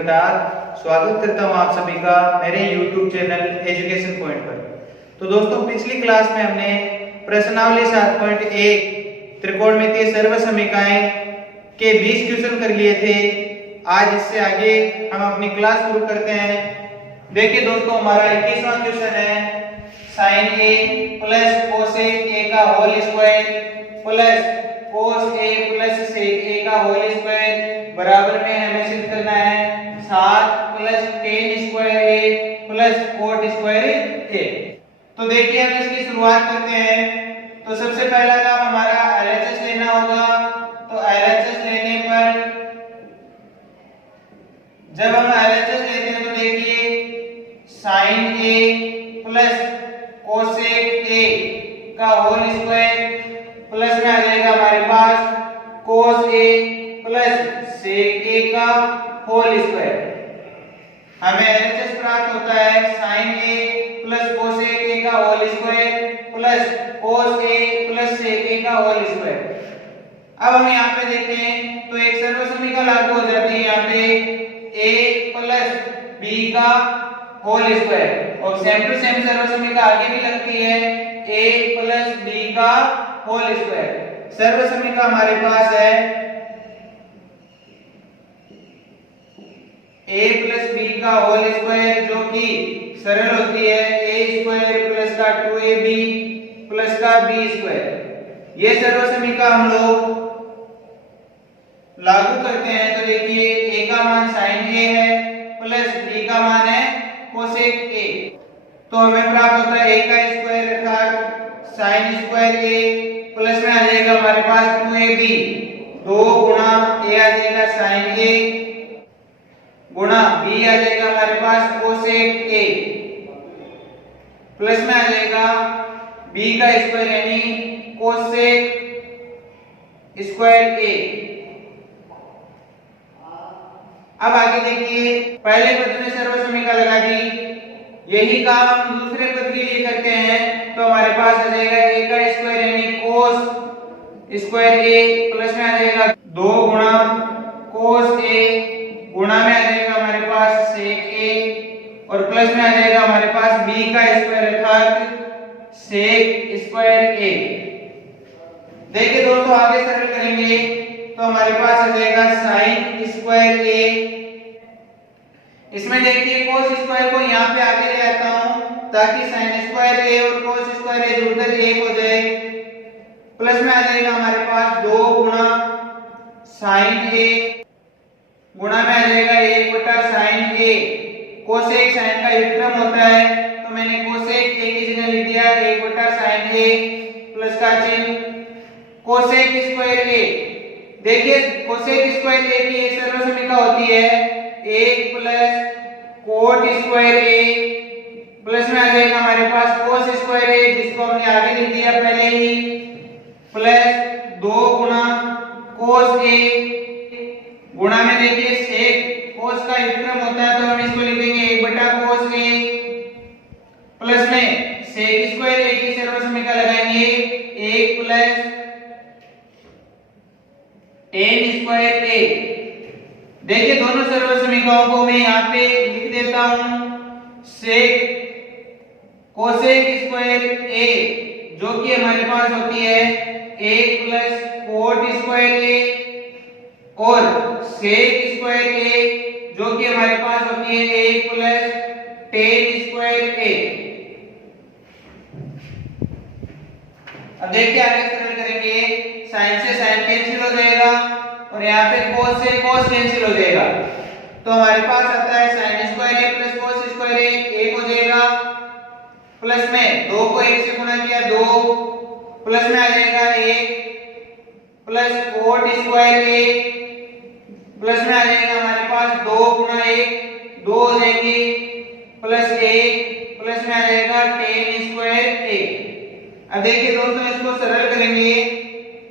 खट्टार स्वागत करता हूं आप सभी का मेरे YouTube चैनल एजुकेशन पॉइंट पर। तो दोस्तों, पिछली क्लास में हमने प्रश्नावली 7.1 त्रिकोणमितीय सर्वसमीकरण के 20 क्वेश्चन कर लिए थे। आज इससे आगे हम अपनी क्लास शुरू करते हैं। देखिए दोस्तों, हमारा 21वां क्वेश्चन है sin a plus cosec a का whole square plus cos a plus sec a का होल स्क्वायर बराबर में हमें सिद्ध करना है 7 plus tan square a plus cot square a। तो देखिए हम इसकी शुरुआत करते हैं। तो सबसे पहला काम हमारा LHS लेना होगा। तो LHS लेने पर जब हम LHS लेते हैं तो देखिए sin a plus cosec a का होल स्क्वायर प्लस में आ जाएगा हमारे पास cos a plus sec a का होल स्क्वायर। हमें LHS प्राप्त होता है sin a plus cosec a का whole square plus cos a plus sec a का होल स्क्वायर। अब हम यहाँ पे देखें तो एक सर्वसमीकरण लागू हो जाती है यहाँ पे a प्लस b का होल स्क्वायर और सेम टू सेम सर्वसमीकरण आगे भी लगती है a प्लस b का होल स्क्वायर। सर्वसमीकरण हमारे पास है a प्लस b का होल स्क्वायर जो कि सरल होती है a स्क्वायर प्लस का 2ab प्लस का b स्क्वायर। ये सर्वसमीकरण हम लोग लागू करते हैं तो देखिए a का मान sin a है प्लस b का मान है cosec a। तो हमें प्राप्त होता है a का स्क्वायर अर्थात sin स्क्वायर a प्लस में आ जाएगा हमारे पास 2ab 2 गुणा a आ जाएगा sin a गुणा b आ जाएगा हमारे पास cosec a प्लस में आ जाएगा b का स्क्वायर यानी cosec स्क्वायर a। अब आगे देखिए पहले पद में सर्वसमीकरण लगा दी, यही काम हम दूसरे पद के लिए करते हैं। तो हमारे पास आ जाएगा a का स्क्वायर यानी cos स्क्वायर a प्लस में आ जाएगा 2 गुणा cos a गुणा में आ जाएगा हमारे पास sec a और प्लस में आ जाएगा हमारे पास b का स्क्वायर अर्थात sec स्क्वायर a। देखिए दोस्तों आगे सरल करेंगे तो हमारे पास आ जाएगा sin स्क्वायर a। इसमें देखिए cos स्क्वायर को यहाँ पे आगे ले आता हूँ ताकि sin स्क्वायर a और cos स्क्वायर a जुड़कर एक हो जाए। प्लस में आ जाएगा हमारे पास 2 गुणा sin a गुणा में आ जाएगा 1 बटा sin a। cosec sin का व्युत्क्रम होता है तो मैंने cosec a की जगह लिख दिया 1 बटा sin a प्लस का चिन्ह cosec स्क्वायर a। देखिए cosec स्क्वायर a की एक सर्वसमीकरण होती है 1 plus cot square a plus में आ जाएगा हमारे पास cos स्क्वायर a जिसको हमने आगे लिख दिया पहले ही प्लस 2 गुणा cos a गुणा में देखिए sec cos का व्युत्क्रम होता है तो हम इसको लिख देंगे 1 बटा cos a प्लस में sec स्क्वायर a की सर्वसमीकरण लगाएंगे 1 प्लस tan स्क्वायर a। देखिए दोनों सर्वसमीकरणों को मैं यहाँ पे लिख देता हूँ sec cosec स्क्वायर a जो कि हमारे पास होती है 1 प्लस cot स्क्वायर a और sec स्क्वायर a जो कि हमारे पास होती है 1 प्लस tan स्क्वायर a। अब देखिए आगे सरल करेंगे sin से sin कैंसिल हो जाएगा और यहाँ पे cos से cos कैंसिल हो जाएगा तो हमारे पास आता है sin square a plus cos square a 1 हो जाएगा प्लस में 2 को 1 से गुणा किया 2 प्लस में आ जाएगा 1 plus cot square a plus में आ जाएगा हमारे पास 2 गुणा 1 2 हो जाएंगे प्लस 1 प्लस में आ जाएगा tan स्क्वायर a। अब देखिए दोस्तों इसको सरल करेंगे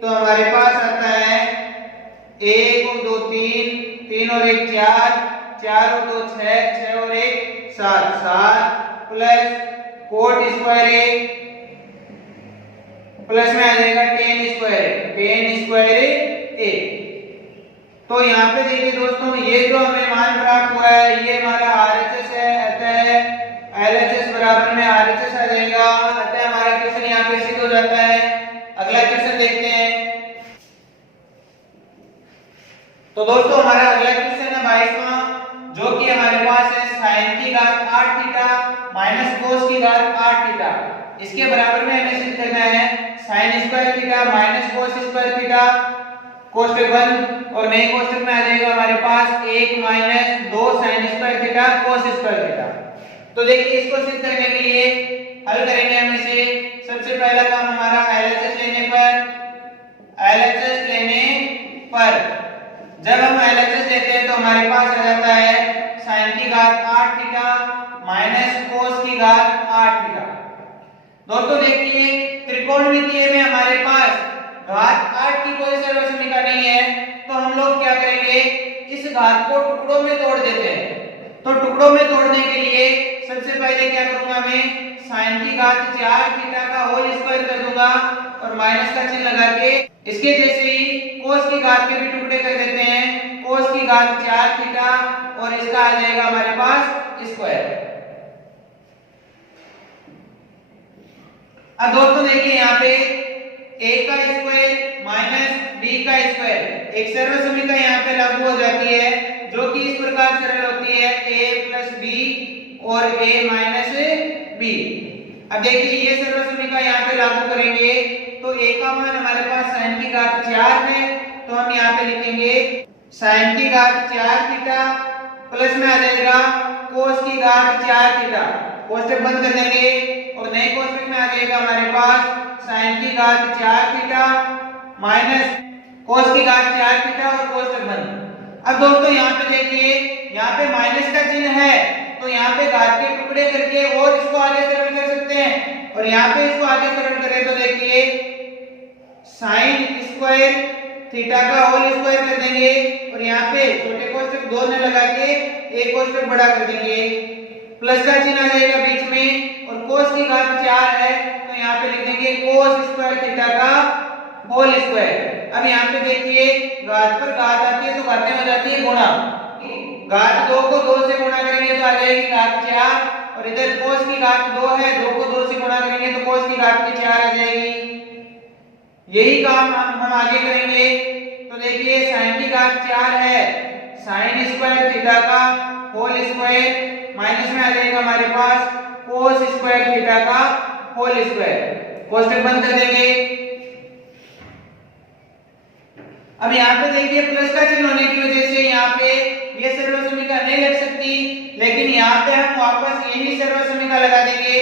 तो हमारे पास आता है 1 और 2 3 3 और 1 4 4 और 2 6 6 और 1 7 7 plus cot square a plus में आ जाएगा tan स्क्वायर a। तो यहाँ पे देखिए दोस्तों, ये जो हमें मान प्राप्त हुआ है ये हमारा RHS है, अतः LHS बराबर में RHS आ जाएगा। अतः हमारा क्वेश्चन यहाँ पे सिद्ध हो जाता है। अगला क्वेश्चन देखते हैं। तो दोस्तों हमारा अगला क्वेश्चन है 22वां, जो कि हमारे पास है sin की घात 8 थीटा माइनस cos की घात 8 थीटा। इसके बराबर में हमें सिद्ध करना है sin square theta minus cos square theta, कोष्टक बंद, और नए कोष्टक में आ जाएगा हमारे पास 1 minus 2 sin square theta cos square theta. तो देखिए इसको सिद्ध करने के लिए हल करेंगे हम इसे। सबसे पहला काम हमारा LHS लेने पर जब हम LHS लेते हैं तो हमारे पास आ जाता है sin की घात 8 थीटा माइनस cos की घात 8 थीटा। दोस्तों देखिए त्रिकोणमितीय में हमारे पास घात 8 की कोई सर्वसमीका नहीं है, तो हम लोग क्या करेंगे, इस घात को टुकड़ों में तोड़ देते हैं। तो टुकड़ों में तोड़ने के लिए सबसे पहले क्या करूंगा, मैं sin की घात 4 थीटा का होल स्क्वायर कर दूंगा और माइनस का चिन्ह लगा के इसके जैसे ही cos की घात के भी टुकड़े कर देते हैं, cos की घात 4 थीटा और इसका आ जाएगा हमारे पास स्क्वायर। अब दोस्तों देखिए यहाँ पे a का स्क्वायर माइनस b का स्क्वायर, एक सर्वसमीका यहाँ पे लागू हो जाती है जो कि इस प्रकार सरल होती है a प्लस b और a माइनस b। अब देखिए ये सर्वसमीका यहाँ पे लागू करेंगे तो a का मान हमारे पास sin की घात 4 है, तो हम यहाँ पे लिखेंगे sin की घात 4 थीटा प्लस में आ जाएगा cos की घात 4 थीटा, कोष्टक बंद कर देंगे और नए कोष्टक में आ जाएगा हमारे पास sin की घात 4 थीटा माइनस cos की घात 4 थीटा और कोष्टक बंद। अब दोस्तों यहाँ पे देखिए, यहाँ पे माइनस का चिन्ह है तो यहाँ पे घात के टुकड़े करके और इसको आगे सरल कर सकते हैं, और यहाँ पे इसको आगे सरल करें तो देखिए sin स्क्वायर थीटा का होल स्क्वायर कर देंगे और यहाँ पे छोटे कोष्टक 2 में लगा के एक कोष्टक बड़ा कर देंगे, प्लस का चिन्ह आ जाएगा बीच में और cos की घात 4 है तो यहाँ पे लिख देंगे cos स्क्वायर थीटा का होल स्क्वायर। अब यहाँ पे देखिए घात पर घात आती है तो घातें हो जाती है गुणा, घात 2 को 2 से गुणा करेंगे तो आ जाएगी घात 4 और इधर cos की घात 2 है, 2 को 2 से गुणा करेंगे तो cos की घात की 4 आ जाएगी। यही काम हम आगे करेंगे। तो देखिए sin की घात 4 है, sin स्क्वायर थीटा का होल स्क्वायर माइनस में आ जाएगा हमारे पास cos स्क्वायर थीटा का होल स्क्वायर, कोष्टक बंद कर देंगे। अब यहाँ पे देखिए प्लस का चिन्ह होने की वजह से यहाँ पे ये सर्वसमीका नहीं लग सकती, लेकिन यहाँ पे हम वापस यही सर्वसमीका लगा देंगे।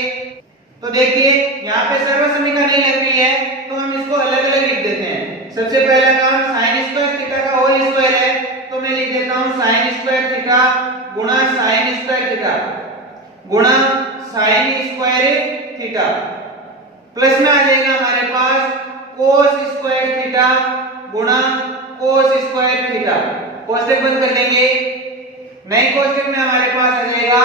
तो देखिए यहाँ पे सर्वसमीका नहीं लग रही है तो हम इसको अलग अलग लिख देते हैं। सबसे पहला काम sin स्क्वायर थीटा का होल स्क्वायर है तो मैं लिख देता हूँ sin स्क्वायर थीटा गुणा sin स्क्वायर थीटा गुणा sin स्क्वायर थीटा, प्लस में आ जाएगा हमारे पास cos स्क्वायर थीटा गुणा cos स्क्वायर थीटा, कोष्टक बंद कर देंगे। नए कोष्टक में हमारे पास आ जाएगा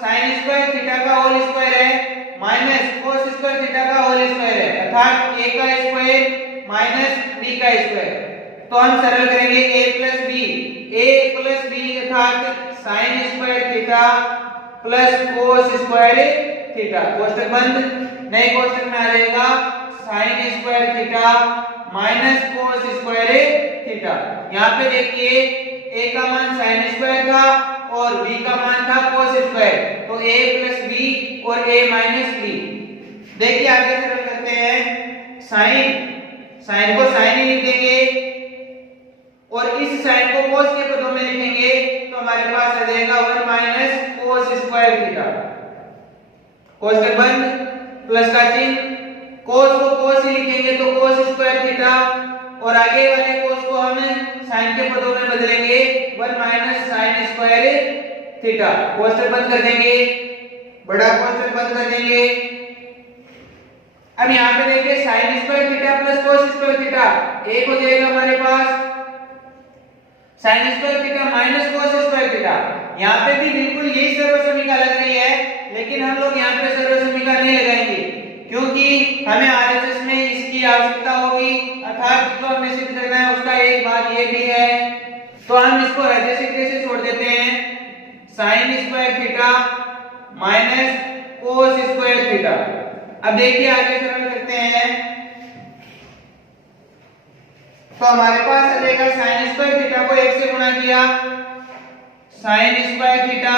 sin स्क्वायर थीटा का होल स्क्वायर है माइनस cos स्क्वायर थीटा का होल स्क्वायर है, अर्थात a का स्क्वायर माइनस b का स्क्वायर। तो हम सरल करेंगे a प्लस b अर्थात sin square theta plus cos square theta, कोष्टक बंद। नए कोष्टक में आ जाएगा sin square theta minus cos square theta. यहाँ पे देखिए a का मान sin स्क्वायर था और b का मान था cos स्क्वायर, तो a प्लस b और a माइनस b। देखिए आगे सरल करते हैं, sin को sin ही लिख देंगे और इस sin को cos के पदों में लिखेंगे तो हमारे पास आ जाएगा 1 माइनस cos स्क्वायर थीटा, कोष्टक बंद, प्लस का चिन्ह, cos को cos ही लिखेंगे तो cos स्क्वायर थीटा और आगे वाले cos को हम sin के पदों में बदलेंगे 1 माइनस sin स्क्वायर थीटा, कोष्टक बंद कर देंगे, बड़ा कोष्टक बंद कर देंगे। अब यहाँ पे देखिए sin square theta plus cos square theta एक हो जाएगा हमारे पास sin square theta minus cos square theta. यहाँ पे भी बिल्कुल यही सर्वसमीका लग रही है, लेकिन हम लोग यहाँ पे सर्वसमीका नहीं लगाएंगे क्योंकि हमें RHS में इसकी आवश्यकता होगी, अर्थात जो हमें सिद्ध करना है उसका एक भाग ये भी है। तो माइनस कोस स्क्वायर थीटा। अब देखिए आगे सरल करते हैं तो हमारे पास आ जाएगा साइन स्क्वायर थीटा को 1 से गुणा किया, sign square theta,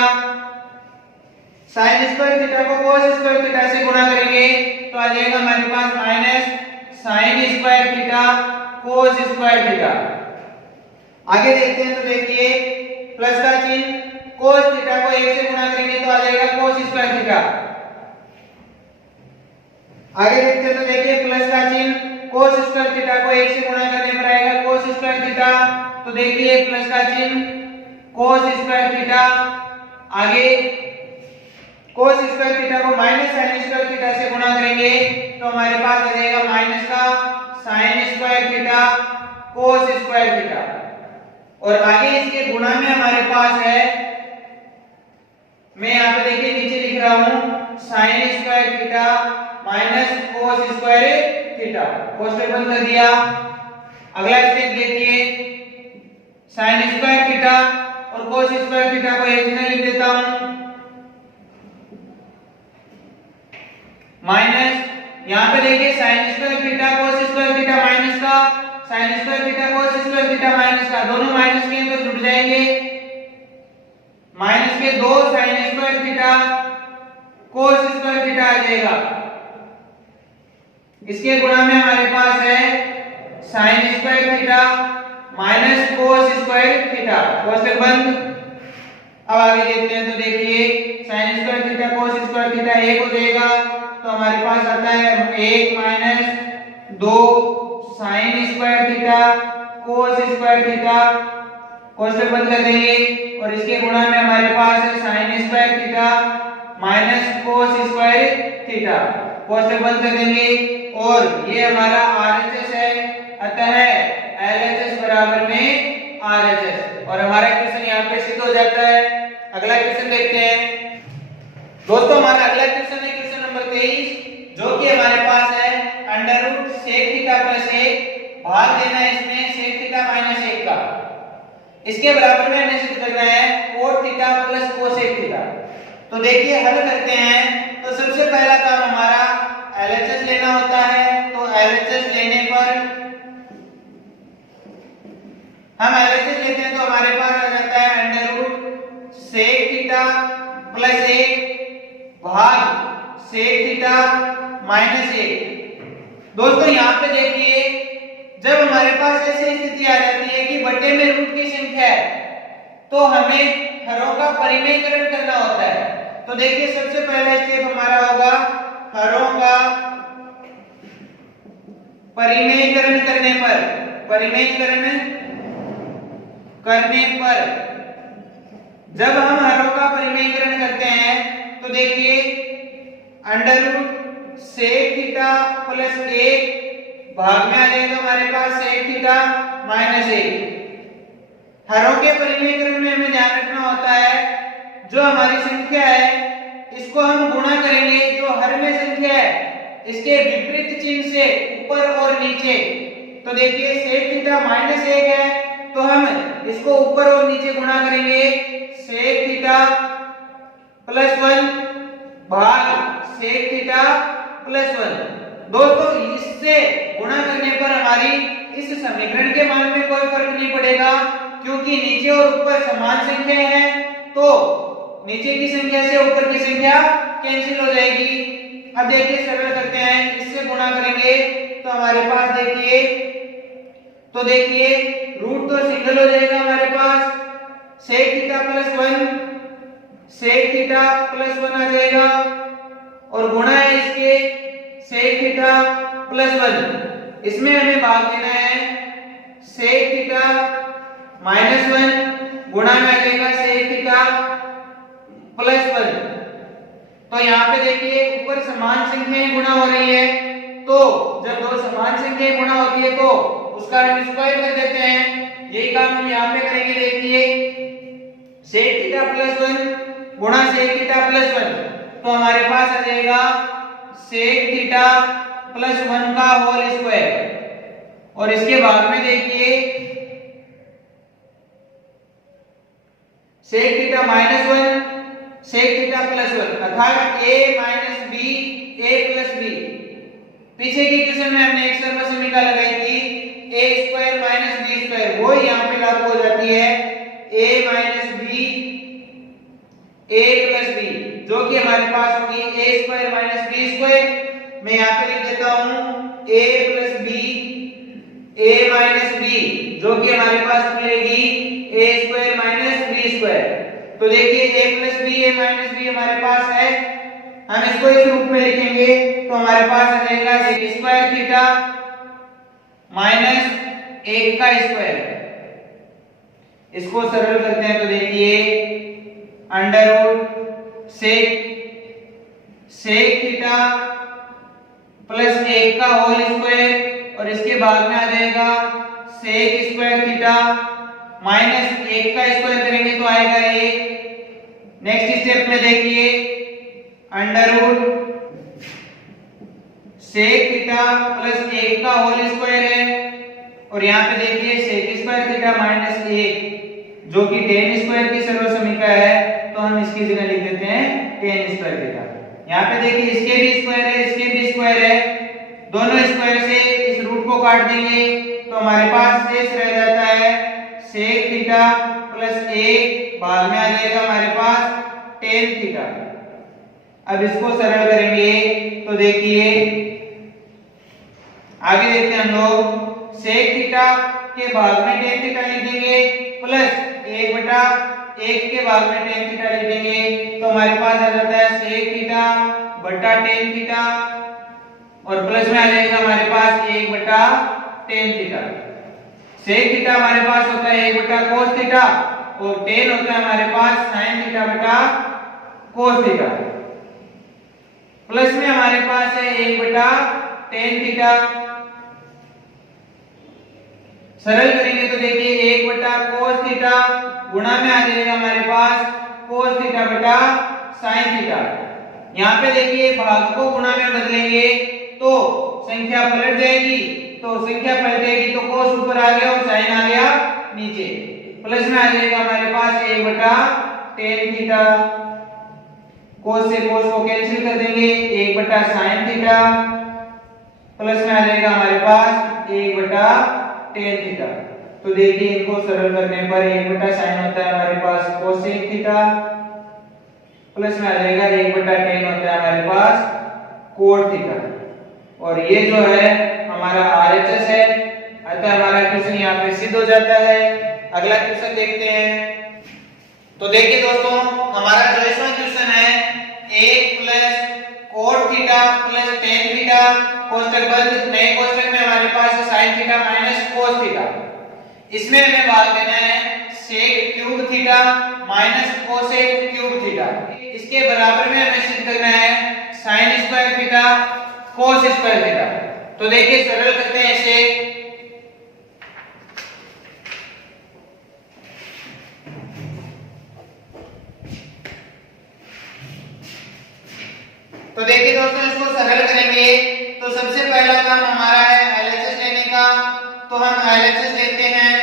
sign square theta को कोस स्क्वायर थीटा से गुणा करेंगे तो आ जाएगा हमारे पास minus sine square theta cos square theta. आगे देखते हैं तो देखिए प्लस का चिन्ह, कोस थीटा को 1 से गुणा करेंगे तो आ जाएगा कोस स्क्वायर थीटा। आगे देखते हैं तो देखिए प्लस का चिन्ह, कोस स्क्वायर थीटा को 1 से गुणा करने पर आएगा कोस स्क्वायर थीटा, तो देखिए प्लस का चिन्ह कोस स्क्वायर थीटा। आगे कोस स्क्वायर थीटा को माइनस साइन स्क्वायर थीटा से गुणा करेंगे तो हमारे पास आ जाएगा माइनस का sine square theta cos square theta. और आगे इसके गुणा में हमारे पास है, मैं यहाँ पे देखिए नीचे लिख रहा हूं sine square theta minus cos square theta, कोष्टक बंद कर दिया। अगला स्टेप देखिए साइन स्क्वायर थीटा और कोस स्क्वायर थीटा को एक में लिख देता हूं, माइनस यहाँ पे देखिए sine square theta cos square theta minus का sine square theta cos square theta minus का, दोनों माइनस के तो जुड़ जाएंगे, माइनस के 2 sine square theta cos square theta आ जाएगा। इसके गुणा में हमारे पास है sine square theta minus cos square theta, कोष्टक बंद। अब आगे देखते हैं तो देखिए sine square theta cos square theta 1 हो जाएगा तो हमारे पास आता है 1 minus 2 sine square theta cos square theta, कोष्टक बंद कर देंगे। और इसके गुणा में हमारे पास है sine square theta minus cos square theta, कोष्टक बंद कर देंगे। और ये हमारा RHS है, अतः LHS बराबर में RHS, और हमारा क्वेश्चन यहाँ पे सिद्ध हो जाता है। अगला क्वेश्चन देखते हैं दोस्तों, हमारा अगला क्वेश्चन है क्वेश्चन नंबर 23, जो कि हमारे पास है under root sec theta plus 1 भाग देना है इसमें सेक थीटा माइनस 1 का, इसके बराबर में हमें सिद्ध करना है cot theta plus cosec theta. तो देखिए हल करते हैं तो सबसे पहला काम हमारा LHS लेना होता है, तो LHS लेने पर हम LHS लेते हैं तो हमारे पास आ जाता है under root sec theta plus 1 भाग सेक थीटा माइनस 1। दोस्तों यहाँ पे देखिए जब हमारे पास ऐसी स्थिति आ जाती है कि बटे में रूट की संख्या है तो हमें हरों का परिमेयकरण करना होता है। तो देखिए सबसे पहला स्टेप हमारा होगा हरों का परिमेयकरण करने पर, परिमेयकरण करने पर जब हम हरों का परिमेयकरण करते हैं तो देखिए under root sec theta plus 1 भाग में आ जाएगा हमारे पास सेक थीटा माइनस 1। हरों के परिमेयकरण में हमें ध्यान रखना होता है जो हमारी संख्या है इसको हम गुणा करेंगे, जो हर में संख्या है इसके विपरीत चिन्ह से ऊपर और नीचे। तो देखिए सेक थीटा माइनस 1 है तो हम इसको ऊपर और नीचे गुणा करेंगे, सेक थीटा प्लस 1 भाग सेक थीटा प्लस 1। दोस्तों इससे गुणा करने पर हमारी इस समीकरण के मान में कोई फर्क नहीं पड़ेगा, क्योंकि नीचे और ऊपर समान संख्या है तो नीचे की संख्या से ऊपर की संख्या कैंसिल हो जाएगी। अब देखिए सरल करते हैं, इससे गुणा करेंगे तो हमारे पास देखिए रूट तो सिंगल हो जाएगा हमारे पास, sec theta plus 1 sec theta plus 1 आ जाएगा और गुणा है इसके सेक थीटा प्लस 1, इसमें हमें भाग देना है सेक थीटा माइनस 1 गुणा में आ जाएगा सेक थीटा प्लस 1। तो यहाँ पे देखिए ऊपर समान संख्याएं गुणा हो रही है, तो जब दो समान संख्याएं गुणा होती है तो उसका हम स्क्वायर कर देते हैं, यही काम हम यहाँ पे करेंगे। देखिए सेक थीटा प्लस 1 गुणा सेक थीटा प्लस 1, तो हमारे पास आ जाएगा सेक थीटा प्लस 1 का होल स्क्वायर। और इसके बाद में देखिए sec theta minus 1 sec theta plus 1 अर्थात a minus b a plus b। पीछे की क्वेश्चन में हमने एक सर्वसमीका लगाई थी a square minus b square, वो यहाँ पे लागू हो जाती है a minus b a plus b, जो कि हमारे पास होगी a square minus b square. मैं यहाँ पे लिख देता हूँ a plus b a minus b, जो कि हमारे पास मिलेगी a square minus b square. तो देखिए a plus b a minus b हमारे पास है, हम इसको इस रूप में लिखेंगे तो हमारे पास आ जाएगा sec स्क्वायर थीटा माइनस 1 का स्क्वायर। इसको सरल करते हैं तो देखिए under root sec theta plus 1 का होल स्क्वायर और इसके बाद में आ जाएगा सेक स्क्वायर थीटा माइनस 1 का स्क्वायर करेंगे तो आएगा 1। नेक्स्ट स्टेप में देखिए under root sec theta plus 1 का होल स्क्वायर है और यहाँ पे देखिए सेक स्क्वायर थीटा माइनस 1 जो कि tan स्क्वायर की सर्वसमीका है, तो हम इसकी जगह लिख देते हैं tan स्क्वायर थीटा। यहाँ पे देखिए इसके भी स्क्वायर है इसके भी स्क्वायर है, दोनों स्क्वायर से इस रूट को काट देंगे तो हमारे पास शेष रह जाता है सेक थीटा प्लस 1, बाद में आ जाएगा हमारे पास tan थीटा। अब इसको सरल करेंगे तो देखिए आगे देखते हैं हम लोग सेक थीटा के भाग में tan थीटा लिख देंगे प्लस 1/1 के भाग में tan थीटा लिख देंगे तो हमारे पास आ जाता है सेक थीटा बटा tan थीटा और प्लस में आ जाएगा हमारे पास 1/tan थीटा। सेक थीटा हमारे पास होता है 1/cos थीटा और tan होता है हमारे पास sin थीटा बटा cos थीटा। प्लस में हमारे पास है 1/tan थीटा, सरल करेंगे तो देखिए 1/cos थीटा गुणा में आ जाएगा हमारे पास cos थीटा बटा sin थीटा। यहाँ पे देखिए भाग को गुणा में बदलेंगे तो संख्या पलट जाएगी, तो संख्या पलटेगी तो cos ऊपर आ गया और sin आ गया नीचे। प्लस में आ जाएगा हमारे पास 1/tan थीटा, cos से cos को कैंसिल कर देंगे 1/sin थीटा, प्लस में आ जाएगा हमारे पास 1/tan थीटा। तो देखिए इनको सरल करने पर 1/sin होता है हमारे पास cosec थीटा, प्लस में आ जाएगा 1/tan होता है हमारे पास cot थीटा। और ये जो है हमारा RHS है, अतः हमारा क्वेश्चन यहाँ पे सिद्ध हो जाता है। अगला क्वेश्चन देखते हैं। तो देखिए दोस्तों हमारा जो इसमें क्वेश्चन है 1 plus cot theta plus tan theta कोष्टक बंद, नए कोष्टक में हमारे पास है sin theta minus cos theta. इसमें हमें भाग देना है sec cube theta minus cosec cube theta. इसके बराबर में हमें सिद्ध करना है sin square theta cos square theta. तो देखिए सरल करते हैं इसे। तो देखिए दोस्तों इसको सरल करेंगे तो सबसे पहला काम हमारा है LHS लेने का, तो हम LHS लेते हैं।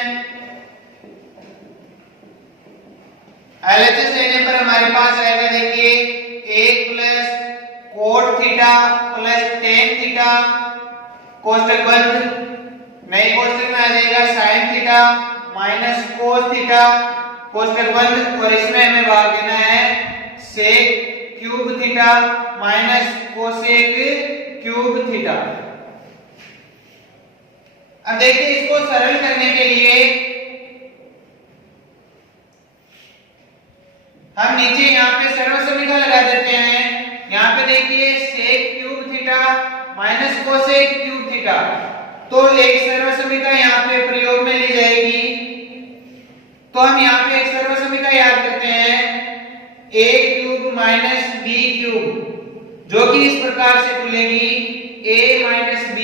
LHS लेने पर हमारे पास आएगा देखिए 1 plus cot theta plus tan theta कोष्टक बंद, नए कोष्टक में आ जाएगा sin theta minus cos theta कोष्टक बंद और इसमें हमें भाग देना है sec cube theta minus cosec cube theta. अब देखिए इसको सरल करने के लिए हम नीचे यहाँ पे सर्वसमीका लगा देते हैं। यहाँ पे देखिए sec cube theta minus cosec cube theta, तो एक सर्वसमीका यहाँ पे प्रयोग में ली जाएगी। तो हम यहाँ पे एक सर्वसमीका याद करते हैं a cube minus b cube, जो कि इस प्रकार से खुलेगी a माइनस b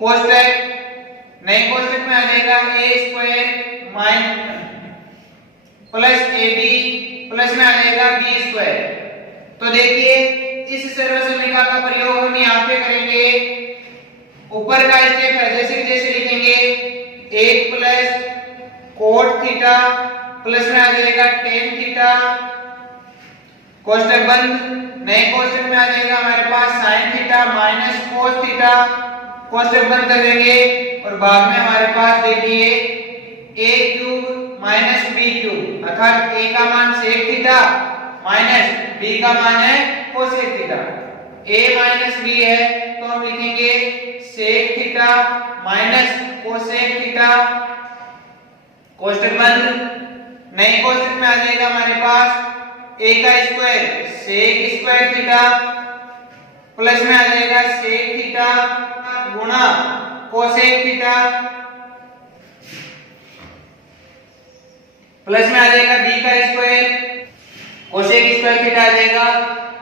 कोष्टक, नए कोष्टक में आ जाएगा a square minus plus ab plus में आ जाएगा b स्क्वायर। तो देखिए इस सर्वसमीका का प्रयोग हम यहाँ पे करेंगे। ऊपर का स्टेप है जैसे जैसे लिखेंगे 1 प्लस cot थीटा प्लस में आ जाएगा tan थीटा कोष्टक बंद। नए कोष्टक में आ जाएगा हमारे पास sin theta minus cos theta, कोष्टक बंद कर देंगे और बाद में हमारे पास देखिए a cube minus b cube, अर्थात a का मान sec थीटा माइनस b का मान है cosec theta. a minus b है तो हम लिखेंगे sec theta minus cosec theta, कोष्टक बंद। नए कोष्टक में आ जाएगा हमारे पास a का square sec square theta plus में आ जाएगा sec थीटा गुणा cosec थीटा प्लस में आ जाएगा b का स्क्वायर cosec स्क्वायर थीटा आ जाएगा।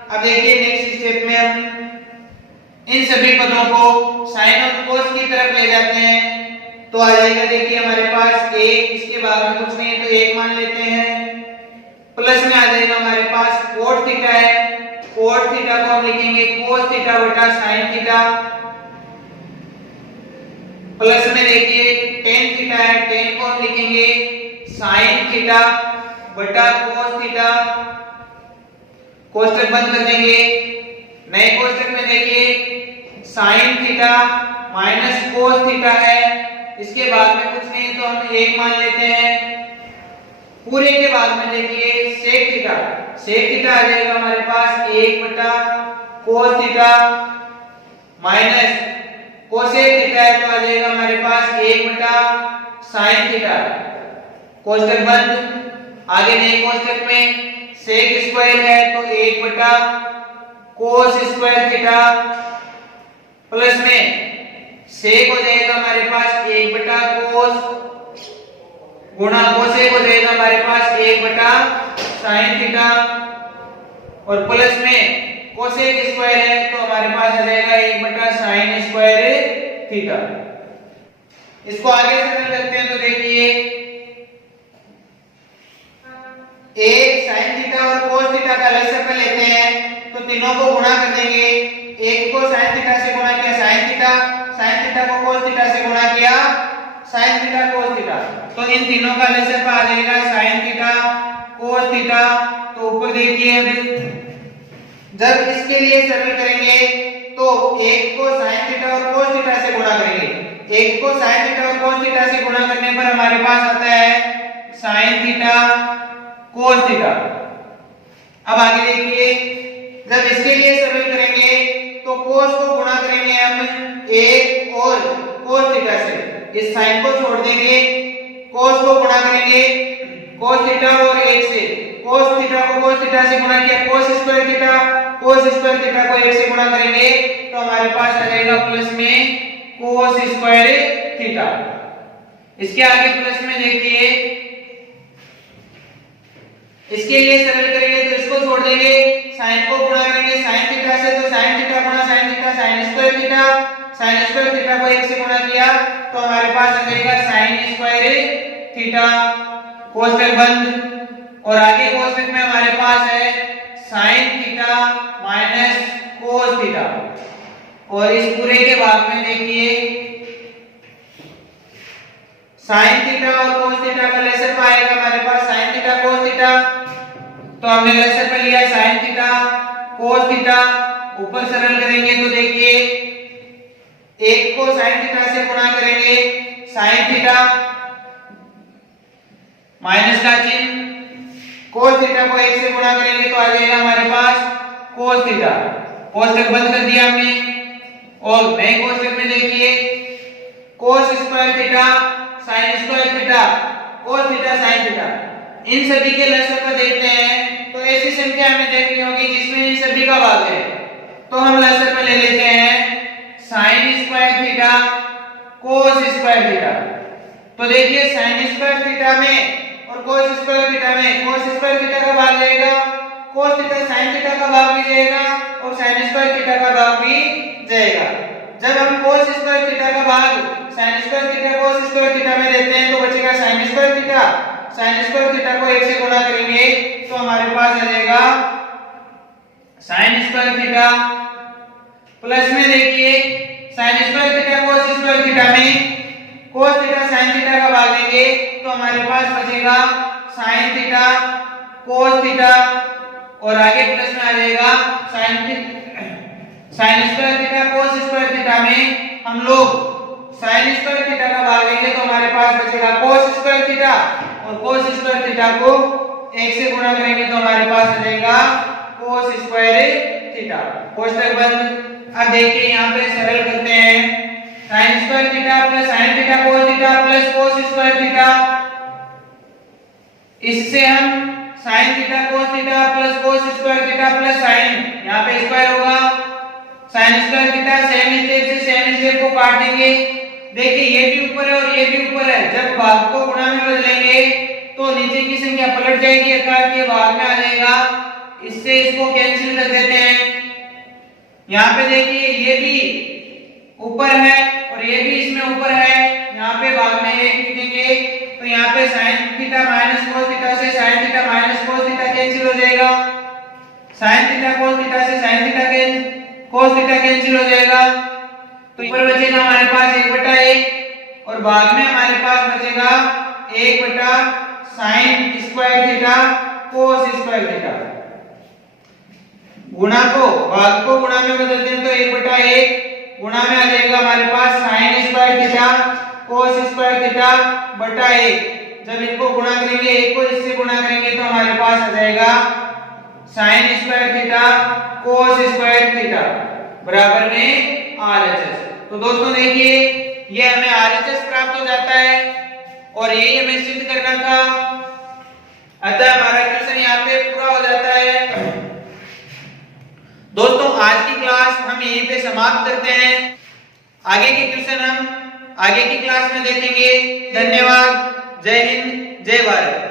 अब देखिए नेक्स्ट स्टेप में हम इन सभी पदों को sin और cos की तरफ ले जाते हैं तो आ जाएगा देखिए हमारे पास एक, इसके बाद में कुछ नहीं है तो एक मान लेते हैं, प्लस में आ जाएगा हमारे पास cot थीटा है, cot थीटा को हम लिखेंगे cos थीटा बटा sin थीटा, प्लस में देखिए tan थीटा है, tan को हम लिखेंगे sin थीटा बटा cos थीटा, कोष्टक बंद कर देंगे। नए कोष्टक में देखिए sin theta minus cos theta है, इसके बाद में कुछ नहीं तो हम एक मान लेते हैं, पूरे के बाद में देखिए sec थीटा, sec थीटा आ जाएगा हमारे पास 1 बटा cos theta minus cosec theta है तो आ जाएगा हमारे पास 1 बटा sin थीटा, कोष्टक बंद। आगे नए कोष्टक में sec स्क्वायर है तो 1 बटा cos स्क्वायर थीटा प्लस में sec हो जाएगा हमारे पास 1 बटा cos गुणा cosec हो जाएगा हमारे पास 1 बटा sin थीटा और प्लस में cosec स्क्वायर है तो हमारे पास आ जाएगा 1 बटा sin स्क्वायर थीटा। इसको आगे सरल करते हैं तो देखिए a sin थीटा और cos थीटा का लसागु में लेते हैं तो तीनों को गुणा कर देंगे, एक को sin थीटा से गुणा किया sin थीटा को cos थीटा से गुणा किया sin थीटा cos थीटा, तो इन तीनों का लसागु आ जाएगा sin थीटा cos थीटा। तो ऊपर देखिए अब जब इसके लिए सरल करेंगे तो एक को sin थीटा और cos थीटा से गुणा करेंगे, एक को sin थीटा और cos थीटा से गुणा करने पर हमारे पास आता है sin थीटा cos थीटा। अब आगे देखिए जब इसके लिए सरल करेंगे तो cos को गुणा करेंगे हम 1 और cos थीटा से, इस साइन को छोड़ देंगे, cos को गुणा करेंगे cos थीटा और 1 से, cos थीटा को cos थीटा से गुणा किया cos square theta, cos square theta को 1 से गुणा करेंगे तो हमारे पास आ जाएगा प्लस में cos स्क्वायर थीटा। इसके आगे प्लस में देखिए इसके लिए सरल करेंगे तो इसको छोड़ देंगे, sin को गुणा करेंगे sin थीटा से तो sin थीटा गुणा sin theta sin square theta, sin square theta को 1 से गुणा किया तो हमारे पास आ जाएगा sin स्क्वायर थीटा, कोष्टक बंद। और आगे कोष्टक में हमारे पास है sin theta minus cos theta और इस पूरे के बाद में देखिए sin थीटा और cos थीटा का लसागु आएगा हमारे पास sin थीटा cos थीटा, तो हमने लसागु लिया sin थीटा cos थीटा, ऊपर सरल करेंगे तो देखिए एक को sin थीटा से गुणा करेंगे sin थीटा माइनस का चिन्ह, cos थीटा को 1 से गुणा करेंगे तो आ जाएगा हमारे पास cos थीटा, कोष्टक बंद कर दिया हमने। और नए कोष्टक में देखिए cos square theta sin square theta cos theta sin theta, इन सभी के लसागु को देखते हैं तो ऐसी संख्या हमें देखनी होगी जिसमें इन सभी का भाग है, तो हम लसागु ले लेते हैं sin square theta cos square theta. तो देखिए sin स्क्वायर थीटा में और cos स्क्वायर थीटा में cos स्क्वायर थीटा का भाग जाएगा, cos थीटा sin थीटा का भाग भी जाएगा और sin स्क्वायर थीटा का भाग भी जाएगा। जब हम cos स्क्वायर थीटा का भाग sin square theta cos square theta में लेते हैं तो बचेगा sin square theta, sin square theta को 1 से गुणा करेंगे तो हमारे पास आ जाएगा sin स्क्वायर थीटा, प्लस में देखिए sin square theta cos square theta में cos थीटा sin थीटा का भाग लेंगे तो हमारे पास बचेगा sin थीटा cos थीटा और आगे प्लस में आ जाएगा sign square theta cos square theta में हम लोग साइन स्क्वायर थीटा का भाग लेंगे तो हमारे पास बचेगा कोस स्क्वायर थीटा और कोस स्क्वायर थीटा को 1 से गुणा करेंगे तो हमारे पास आ जाएगा कोस स्क्वायर थीटा। कोष्टक बंद। अब देखिए यहाँ पे सरल करते हैं sign square theta plus sine theta cos theta plus cos square theta. इससे हम sine theta cos theta plus cos square theta plus sign यहाँ पे स्क्वायर होगा sign square theta same step से सेम स्टेप को काट देंगे। देखिए ये भी ऊपर है और ये भी ऊपर है, जब भाग को गुणा में बदलेंगे तो नीचे की संख्या पलट जाएगी अर्थात ये भाग में आ जाएगा। इससे इसको कैंसिल कर देते हैं। यहाँ पे देखिए ये भी ऊपर है और ये भी इसमें ऊपर है, यहाँ पे भाग में एक लिखेंगे तो यहाँ पे sin theta minus cos theta से sin theta minus cos theta cancel हो जाएगा। sin थीटा कोस थीटा से sin theta cos theta cancel हो जाएगा तो ऊपर बचेगा हमारे पास 1/1 और भाग में हमारे पास बचेगा 1 sin square theta cos square theta. गुणा को भाग को गुणा में बदलते हैं तो 1/1 गुणा में आ जाएगा हमारे पास sin square theta cos square theta बटा 1। जब इनको गुणा करेंगे एक को इससे गुणा करेंगे तो हमारे पास आ जाएगा sin square theta cos square theta बराबर में RHS। तो दोस्तों देखिए ये हमें RHS प्राप्त हो जाता है और यही हमें सिद्ध करना था। अतः हमारा क्वेश्चन यहाँ पे पूरा हो जाता है। दोस्तों आज की क्लास हम यहीं पे समाप्त करते हैं। आगे के क्वेश्चन हम आगे की क्लास में देखेंगे। धन्यवाद। जय हिंद, जय भारत।